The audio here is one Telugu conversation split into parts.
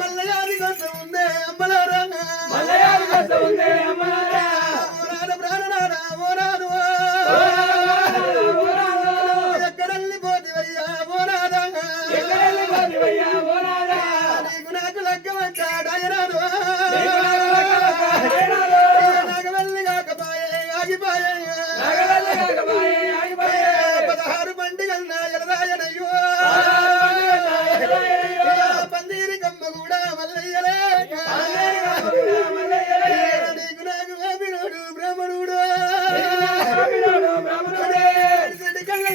మల్లయాది కోసం ఉందే అమ్మలారా ప్రాణనారా ఓరాదు ఎక్కడల్లి పోతివయ్యా ఓరాదా నీకు నాకు లగ్గమంటాడాయరాదు నాకు వెళ్ళి కాకపాయే ఆగిపాయే 16 పండుగన్నా ఎలరాయనయ్యో పందిరి కమ్మ కూడా మల్లయ్యలే నీకు నాకు అభినోడు బ్రాహ్మణుడు కళ్ళ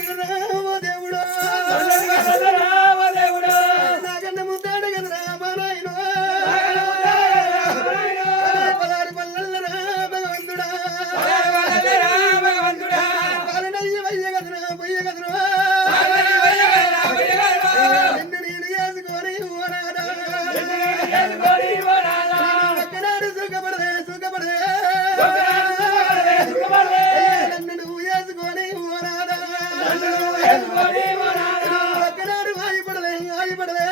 దేవుడు నాకన్న ముద్దాడు కదరా మా నాయన 16 పల్లెల్లరా భగవంతుడా పాలనయ్య వయ్య కదరా పొయ్య కదరా నిన్ను నేను చేసుకొని ఓనాడా ఒక్కనాడు సుఖపడదే సుఖపడదే నన్ను నువ్వు చేసుకొని ఓనాడా ఒక్కనాడు ఆగిపడలే ఆగిపడలే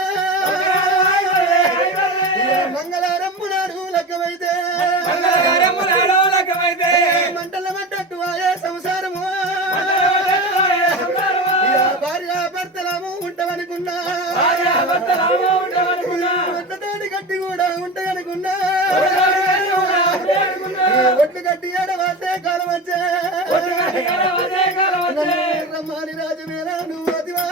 మంగళారమ్ము నాడు లెక్కమైతే మంటల మట్టట్టు ఆయే సంసారము భార్య భర్తలము ఉంటామనుకున్నా ఒట్లతోటి గట్టి కూడా ఉంటాయనుకున్నా ఒట్లు గట్టి ఏడవాసే కాలం వచ్చే రమ్మాని రాజు మేళ నువ్వు అదివా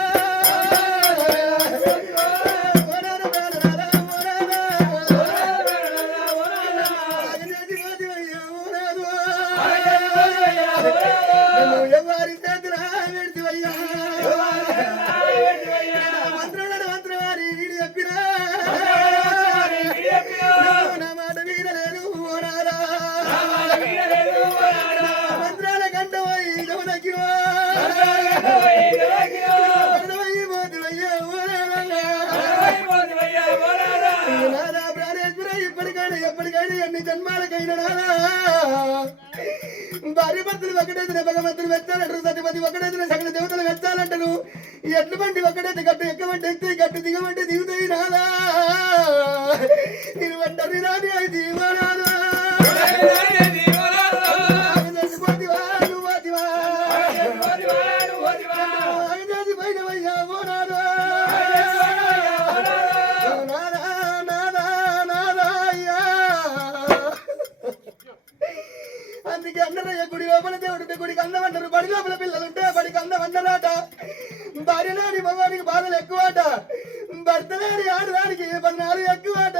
ఎవరి చేతులా విడిచివయ్యా మంత్రవారి వీడి చెప్పినా నా మాట వీడలేదు ఓనారా మంత్రాల కంట పోయి గమనకివా పోతువయ్యా ఓనారా ప్రాణేశ్వర ఇప్పటికైనా ఎప్పటికైనా ఎన్ని జన్మాలకైనా భార్య భర్తలు ఒకటైతే భగవంతుడు వెచ్చాలంటారు సతిపతి ఒకటైతే సకల దేవతలు వెచ్చాలంటారు ఎట్లు బండి ఒకటైతే గట్టు ఎక్కమంటే ఎక్కి గట్టు దిగమంటే దిగుతాయి రాదా నేను వంటరి రాని అయి దీవరాదా చచ్చిపోతివా నువ్వు అతివా అగజాతి పోయినవయ్యా ఓ నాదా నాదా నాదా నాదా అయ్యా అందుకే అన్నరయ్య గుడి లోపల దేవుడు గుడికి అందం అంటారు బడి లోపల పిల్లలుంటే బడికి అందం అన్నరాట భార్య నాని మగవానికి బాధలు ఎక్కువట భర్త నాని ఆడదానికి 14 ఎక్కువట